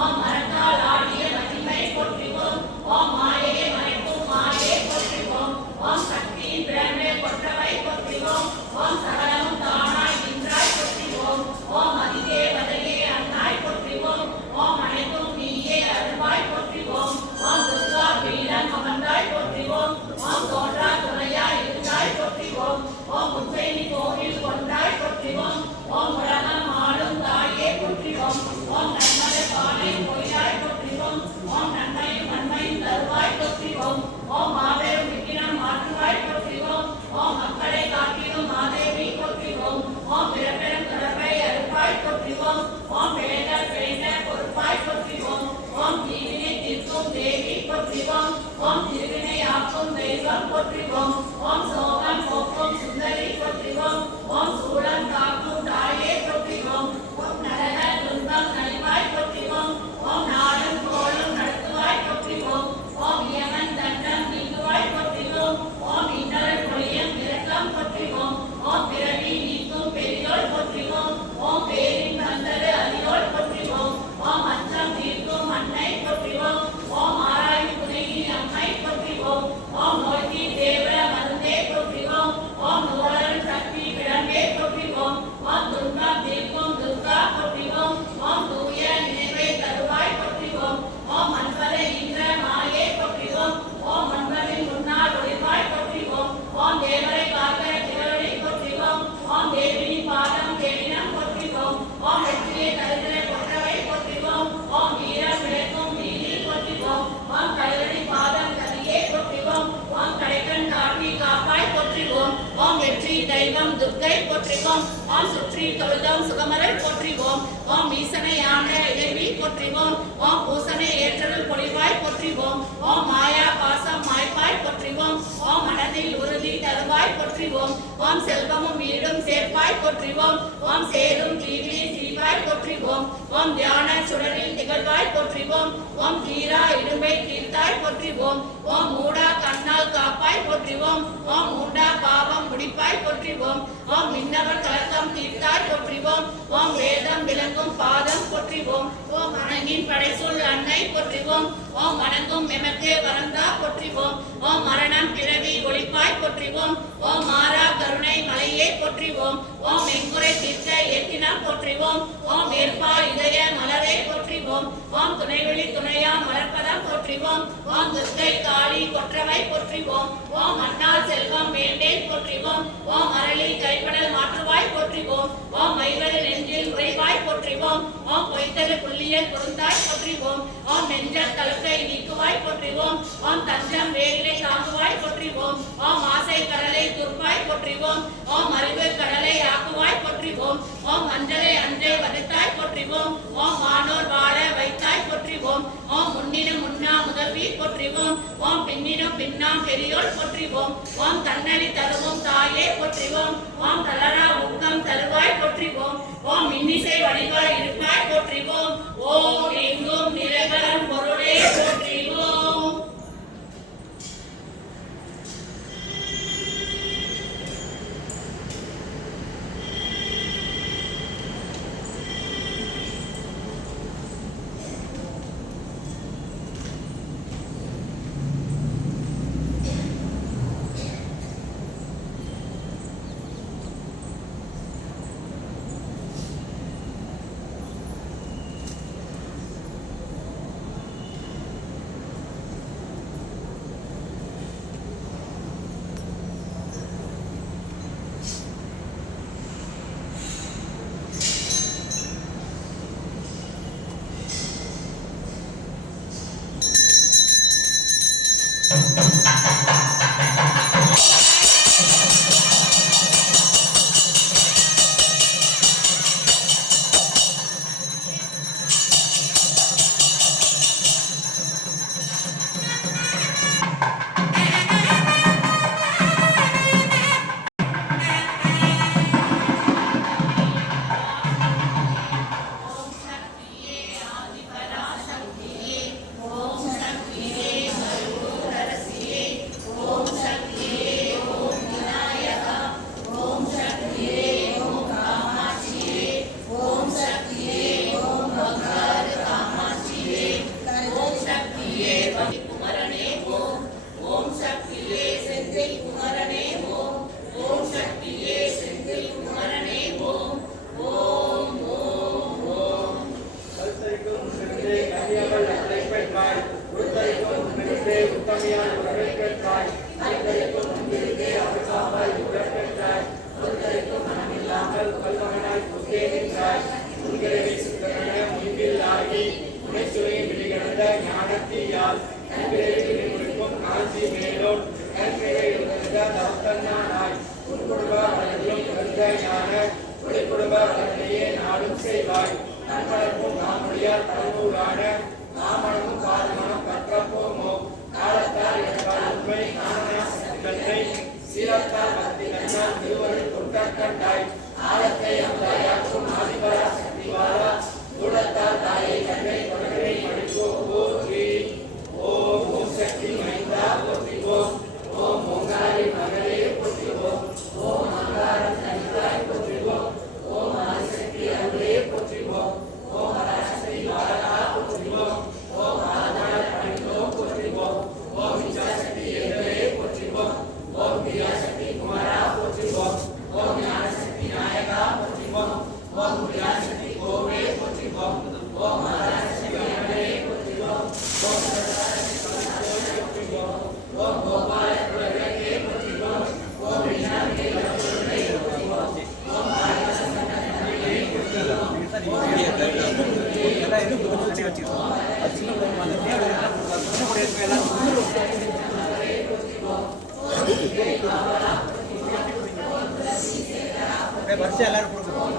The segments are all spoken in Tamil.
ஓம் மரத்தால் ஆடிய மகிமை போற்றிவோம். ஓம் மாயை மறைக்கும் மாயை போற்றிவோம். ஓம் சக்தியின் பிறமே கொற்றவை போற்றிவோம். ஓம் சகலமும் தானாய் நின்றாய் போற்றிவோம். ஓம் அதிகே வதையே அண்ணாய் போற்றிவோம். ஓம் அனைத்தும் நீயே அருள்வாய் போற்றிவோம். ஓம் துர்கா பீடம் அமர்ந்தாய் போற்றிவோம். ஓம் தோன்றா துணையாய் இருந்தாய் போற்றிவோம். ஓம் உச்சைனி கோவில் கொண்டாய் போற்றிவோம். ஓம் உலகம் ஆளும் தாயே போற்றிவோம். ஓம் நன்மலை பானை பொய்யாய் போற்றிவோம். ஓம் நன்மையும் நன்மையும் தருவாய் போற்றிவோம். ஓம் மாபெரும் விக்கினம் மாற்றுவாய் போற்றிவோம். ஓம் மக்களை காட்டிடும் மாதேவி போற்றிவோம். ஓம் பிறப்பெரும் தொடர்பை அறுப்பாய் போற்றிவோம். ஓம் பிழைந்த பொறுப்பாய் போற்றிவோம். ஓம் தீவினை தீர்க்கும் தேவி போற்றிவோம். ஓம் திருவினை ஆக்கும் தெய்வம் போற்றிவோம். ஓம் சோகம் போக்கும் சுந்தரி போற்றிவோம். ஓம் சூழம் காக்கும் தாயே போற்றிவோம். ஓம் நரக துன்பம் நலிவாய் போற்றிவோம். ஓம் நாடும் கோளும் நடத்துவாய் போற்றிவோம். ஓம் யமன் தண்டம் நீங்குவாய் போற்றிவோம். ஓம் இன்னல் பொழியம் இரக்கம் போற்றிவோம். ஓம் பிறவி நீக்கும் பெரியோள் போற்றிவோம். ஓம் பேரின் வந்தது அரியோள் போற்றிவோம். ஓம் அச்சம் தீர்க்கும் அன்னை போற்றிவோம். ஓம் ஆராயும் துணைவி அம்மை போற்றிவோம். ஓம் நோய்க்கு தேவ மருந்தே போற்றிவோம். ஓம் நூறல் சக்தி பிழம்பே போற்றிவோம். ஓம் துன்பம் தீர்க்கும் துர்கா போற்றிவோம். ஓம் தூய நினைவை தருவாய் போற்றிவோம். ஓம் அன்பரை இன்ற மாயே போற்றிவோம். ஓம் அன்பரின் முன்னால் ஒளிவாய் போற்றிவோம். ஓம் தேவரை காக்க திகழொளி போற்றிவோம். ஓம் தேவினி பாதம் தேடினம் போற்றிவோம். ஓம் வெற்றியை தருகிற கொற்றவை போற்றிவோம். ஓம் வீரம் விளைக்கும் வீதி போற்றிவோம். ஓம் கழுவடி பாதம் கதியே போற்றிவோம். ஓம் கடைக்கண் காட்டி காப்பாய் போற்றிவோம். ஓம் வெற்றி தெய்வம் துர்க்கை போற்றிவோம். ஓம் சுற்றி தொழுதம் சுகமரல் போற்றிவோம். ஓம் ஈசனை ஆண்ட இறைவி போற்றிவோம். ஓம் பூசனை ஏற்றல் பொழிவாய் போற்றிவோம். ஓம் மாயா பாசம் மாய்ப்பாய் போற்றிவோம். ஓம் மனதில் உறுதி தருவாய் போற்றிவோம். ஓம் செல்வமும் வீடும் சேர்ப்பாய் போற்றிவோம். ஓம் சேரும் தீவிலி தீவாய் போற்றிவோம். ஓம் தியான சுடரில் திகழ்வாய் போற்றிவோம். ஓம் தீரா இடும்பை தீர்த்தாய் போற்றிவோம். ஓம் மூடா கண்ணால் காப்பாய் போற்றிவோம். ஓம் மூண்டா பாவம் முடிப்பாய் போற்றிவோம். ஓம் மின்னவர் கலக்கம் தீர்த்தாய் போற்றிவோம். ஓம் வேதம் விளங்கும் பாதம் போற்றிவோம். ஓம் அணங்கின் படைசொல் அன்னை போற்றிவோம். ஓம் வணங்கும் எமக்கு வரந்தா போற்றிவோம். ஓம் மரணம் பிறவி ஒளிப்பாய் போற்றிவோம். ஓம் மாறா கருணை மலையே போற்றிவோம். ஓம் எங்குறை தீர்த்த ஏற்றினா போற்றிவோம். ஓம் ஏற்பா இதய மலரே போற்றிவோம். ஓம் துணைவெளி துணையா மலர்ப்பதம் போற்றிவோம். ஓம் துர்க்கை காளி கொற்றவை போற்றிவோம். ஓம் அண்ணால் செல்வம் வேண்டே போற்றிவோம். ஓம் அரளி கைப்படல் மாற்றுவாய் போற்றிவோம். ஓம் மைவல் நெஞ்சில் உறைவாய் போற்றிவோம். ஓம் பொய்த்தரு புள்ளியல் பொருந்தாய் போற்றிவோம். ஓம் நெஞ்சல் கலக்கை நீக்குவாய் போற்றிவோம். ஓம் தஞ்சம் வேலை தாங்குவாய் போற்றிவோம். ஓம் ஆசை கடலை துர்ப்பாய் போற்றிவோம். ஓம் அறிவு கடலை ஆக்குவாய் போற்றிவோம். ஓம் அஞ்சலை அஞ்சை வதைத்தாய் போற்றிவோம். ஓம் வானோர் வாழ வைத்தாய் போற்றிவோம். ஓம் முன்னினும் முன்னா முதல்வி போற்றிவோம். ஓம் பின்னினும் பின்னாம் பெரியோள் போற்றிவோம். ஓம் தன்னடி தருவோம் தாயே போற்றிவோம். ஓம் தளரா ஊக்கம் தருவாய் போற்றிவோம். ஓம் இன்னிசை வடிவாய் இருப்பாய் போற்றிவோம். ஓம் எங்கும் நிரகரம் பொருளே போற்றிவோம். அருமையால் உறவை பெற்றாய் அனைவருக்கும் முன்பிருந்தே அவசாவாய் உறவை பெற்றாய் ஒருத்தருக்கும் மனமில்லாமல் கல்மகனாய் புத்தே நின்றாய் உங்களை சுத்தன முன்பில் ஆகி உனைச்சுவை விழிகிடந்த ஞானத்தீயால் நன்பிரைக்கும் காஞ்சி மேலோன் நன்பிரை உணர்ந்த தவத்தன்னானாய் உன் குடும்ப வளர்களும் உணர்ந்த ஞான உடை குடும்ப வளர்களையே நாடும் செய்வாய் நண்பனுக்கும் நாமொழியால் பரவூரான நாமனமும் பாரமனம் கற்றப்போமோ காலத்தால் என்றால் உண்மை ஞானத்தை சீரத்தால் பக்தி கண்டால் திருவருள் கொண்டாய் ஆழத்தை அந்தாயாக்கும் ஆதிபரா சக்திவாரா கூடத்தால் தாயை கண்ணை தொடரை படிப்போ போற்றி ஓம் ஓம் சக்தி மைந்தா போற்றிவோம் ஓம் ஓங்காரி மகளே போற்றிவோம் ஓம் அங்காரம் தனித்தாய் போற்றிவோம் ஓம் ஆதிசக்தி அருளே போற்றிவோம் ஓம் பராசக்தி வாரகா போற்றிவோம் ஓம் ஆதார பணிந்தோ போற்றிவோம் ஓம் இச்சாசக்தி ஏதலே போற்றிவோம் ஓம் கிரியாசக்தி குமாரா போற்றிவோம் ஓம் ஞானசக்தி நாயகா போற்றிவோம் ஓம் கிரியாசக்தி கோவே போற்றிவோம் ஓம் ஆதாரசக்தி அருளே போற்றிவோம் ஓம் போற்றிவோம் ஓம் கோபால குலவே போற்றிவோம் ஓம் விநாயகே போற்றிவோம் ஓம் ஆதிசக்தி எல்லாம் எதுவும் புதுசு வச்சுருக்கோம் அது சின்ன வரிசை எல்லாரும் கொடுக்குறோம்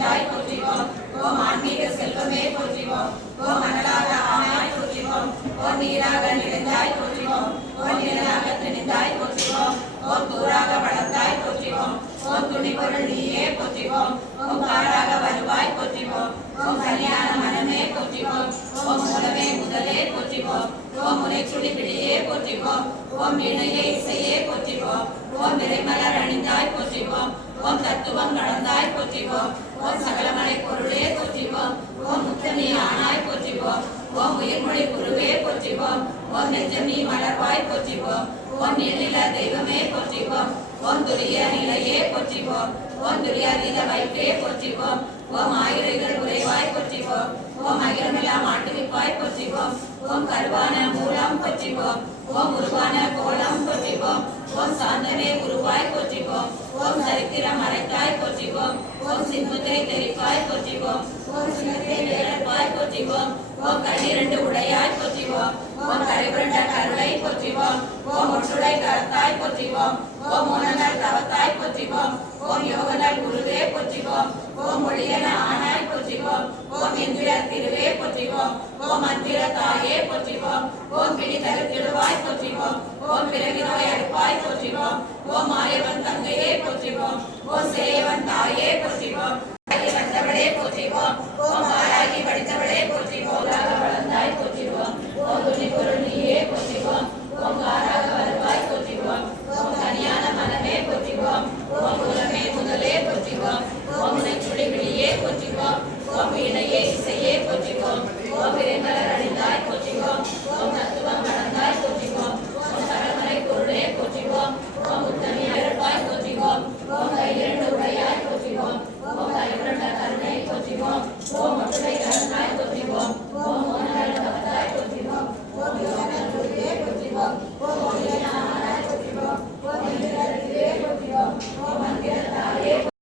நிறைந்தாய் போற்றிவோம். ஓம் ஆன்மீக செல்வமே போற்றிவோம். ஓம் அனலாக ஆனாய் போற்றிவோம். ஓம் நீராக நிறைந்தாய் போற்றிவோம். ஓம் நிழலாக திணிந்தாய் போற்றிவோம். ஓம் தூராக வளர்ந்தாய் போற்றிவோம். ஓம் துணிபொருள் நீயே போற்றிவோம். ஓம் காராக வருவாய் போற்றிவோம். ஓம் கல்யாண மனமே போற்றிவோம். ஓம் மூலமே முதலே போற்றிவோம். ஓம் முனைச்சுடி பிடியே போற்றிவோம். ஓம் இணையே இசையே போற்றிவோம். ஓம் நிறைமலர் அணிந்தாய் போற்றிவோம். ஓம் தத்துவம் கடந்தாய் போற்றிவோம். ஓம் சகலமலை பொருளே போற்றிவோம். ஓம் முத்தனி ஆனாய் போற்றிவோம். ஓம் உயிர்மொழி குருவே போற்றிவோம். ஓம் நெஞ்சம் நீ மலர்வாய் போற்றிவோம். ஓம் நீர்நில தெய்வமே போற்றிவோம். ஓம் துரிய நிலையே போற்றிவோம். ஓம் துரியாதீத வைப்பே போற்றிவோம். ஓம் ஆயிரைகள் உரைவாய் போற்றிவோம். ஓம் அகிலமெல்லாம் ஆட்டுவிப்பாய் போற்றிவோம். ஓம் கருவான மூலம் போற்றிவோம். ஓம் உருவான கோலம் போற்றிவோம். ஓம் சாந்தமே உருவாய் போற்றிவோம். ஓம் சரித்திரம் மறைத்தாய் போற்றிவோம். ஓம் சின்முத்திரை தெரிப்பாய் போற்றிவோம். ஓம் சின்னத்தை நேரப்பாய் போற்றிவோம். ஓம் கண்ணிரண்டு உடையாய்